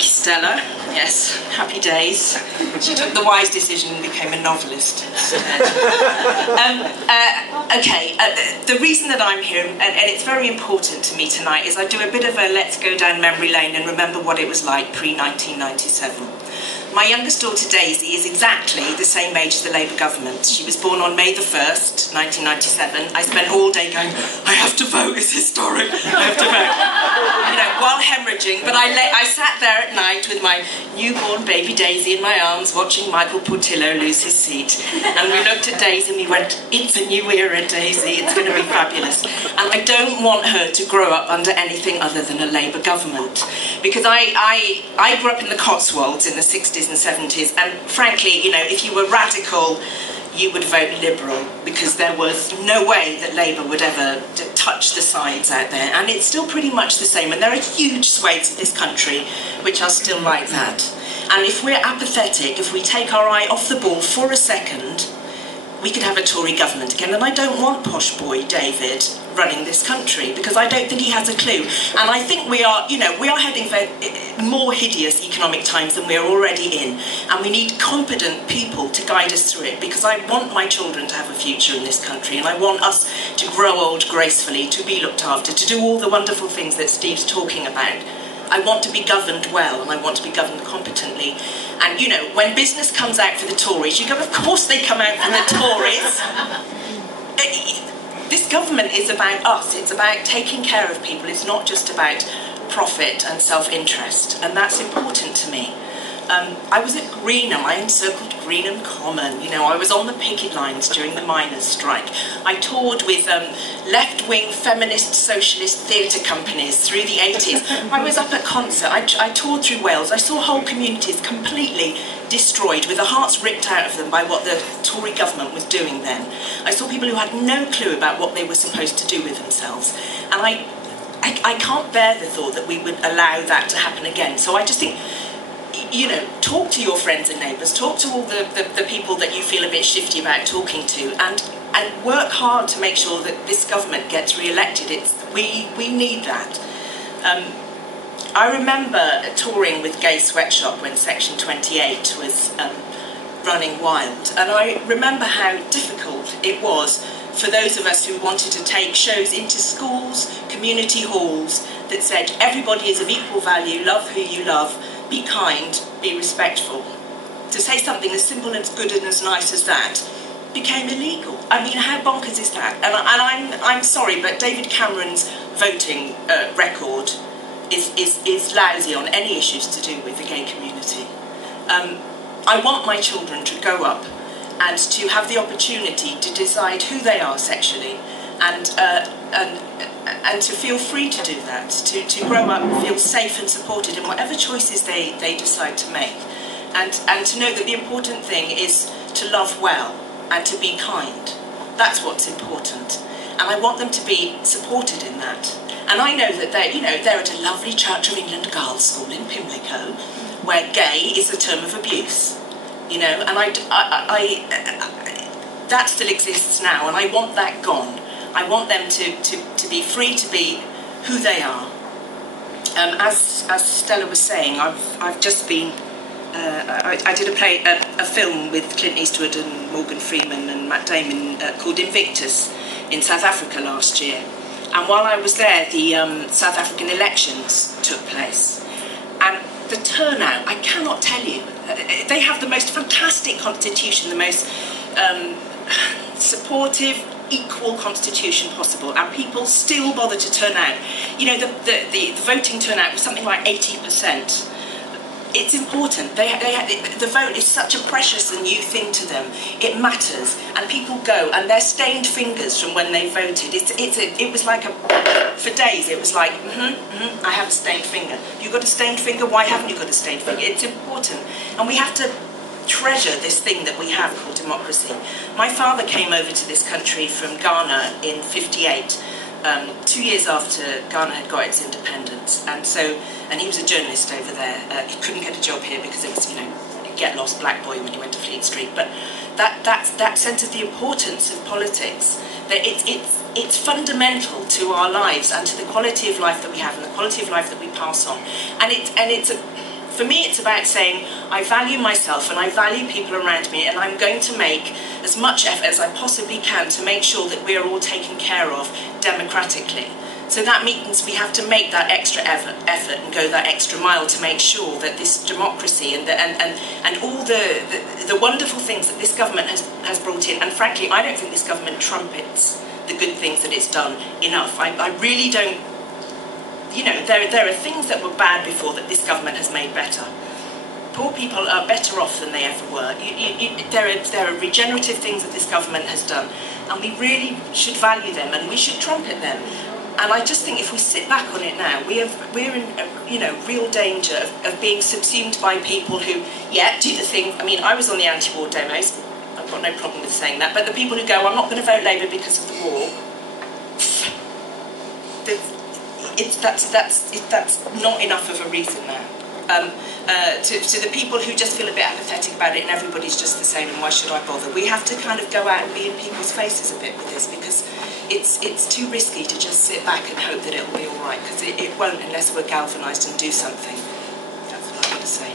Thank you, Stella. Yes, happy days. She took the wise decision and became a novelist instead. The reason that I'm here, and it's very important to me tonight, is I do a bit of a let's go down memory lane and remember what it was like pre-1997. My youngest daughter Daisy is exactly the same age as the Labour government. She was born on May the 1st, 1997. I spent all day going, I have to vote, it's historic, I have to vote. You know, while hemorrhaging, but I sat there at night with my newborn baby Daisy in my arms, watching Michael Portillo lose his seat. And we looked at Daisy and we went, it's a new era, Daisy, it's going to be fabulous. And I don't want her to grow up under anything other than a Labour government. Because I grew up in the Cotswolds in the 60s and 70s, and frankly, you know, if you were radical, you would vote Liberal, because there was no way that Labour would ever touch the sides out there, and it's still pretty much the same, and there are huge swathes of this country which are still like that. And if we're apathetic, if we take our eye off the ball for a second, we could have a Tory government again. And I don't want posh boy David running this country, because I don't think he has a clue. And I think we are, you know, we are heading for more hideous economic times than we're already in. And we need competent people to guide us through it, because I want my children to have a future in this country, and I want us to grow old gracefully, to be looked after, to do all the wonderful things that Steve's talking about. I want to be governed well, and I want to be governed competently. And, you know, when business comes out for the Tories, you go, of course they come out for the Tories. This government is about us. It's about taking care of people. It's not just about profit and self-interest, and that's important to me. I was at Greenham. I encircled Greenham Common. You know, I was on the picket lines during the miners' strike. I toured with left-wing feminist socialist theatre companies through the 80s. I was up at concert. I toured through Wales. I saw whole communities completely destroyed, with the hearts ripped out of them by what the Tory government was doing then. I saw people who had no clue about what they were supposed to do with themselves. And I can't bear the thought that we would allow that to happen again. So I just think, you know, talk to your friends and neighbours, talk to all the people that you feel a bit shifty about talking to, and work hard to make sure that this government gets re-elected. We need that. I remember touring with Gay Sweatshop when Section 28 was running wild, and I remember how difficult it was for those of us who wanted to take shows into schools, community halls, that said everybody is of equal value, love who you love, be kind, be respectful. To say something as simple and as good and as nice as that became illegal. I mean, how bonkers is that? And I'm sorry, but David Cameron's voting record is lousy on any issues to do with the gay community. I want my children to grow up and to have the opportunity to decide who they are sexually, and to feel free to do that, to grow up and feel safe and supported in whatever choices they decide to make, and to know that the important thing is to love well and to be kind. That's what's important, and I want them to be supported in that. And I know that they're at a lovely Church of England girls' school in Pimlico, where gay is a term of abuse, you know, and that still exists now, and I want that gone. I want them to be free to be who they are. As Stella was saying, I've just been. I did a film with Clint Eastwood and Morgan Freeman and Matt Damon called Invictus in South Africa last year. And while I was there, the South African elections took place, and the turnout, I cannot tell you. They have the most fantastic constitution, the most supportive, equal constitution possible, and people still bother to turn out. You know, the voting turnout was something like 80%. It's important. The vote is such a precious and new thing to them. It matters, and people go, and they're stained fingers from when they voted. It was like for days. It was like, I have a stained finger. You got a stained finger? Why haven't you got a stained finger? It's important, and we have to treasure this thing that we have called democracy. My father came over to this country from Ghana in '58. 2 years after Ghana had got its independence, and he was a journalist over there. He couldn't get a job here because it was, you know, get lost black boy when you went to Fleet Street. But that sense of the importance of politics, that it's fundamental to our lives and to the quality of life that we have and the quality of life that we pass on. And For me, it's about saying, I value myself and I value people around me, and I'm going to make as much effort as I possibly can to make sure that we are all taken care of democratically. So that means we have to make that extra effort and go that extra mile to make sure that this democracy and all the wonderful things that this government has brought in, and frankly, I don't think this government trumpets the good things that it's done enough. I really don't. You know, there are things that were bad before that this government has made better. Poor people are better off than they ever were. There are regenerative things that this government has done, and we really should value them and we should trumpet them. And I just think if we sit back on it now, we're in real danger of being subsumed by people who, do the thing. I mean, I was on the anti-war demos. I've got no problem with saying that. But the people who go, I'm not going to vote Labour because of the war. That's not enough of a reason now. To the people who just feel a bit apathetic about it and everybody's just the same and why should I bother, we have to kind of go out and be in people's faces a bit with this, because it's too risky to just sit back and hope that it'll be all right, because it won't unless we're galvanised and do something. That's what I've got to say.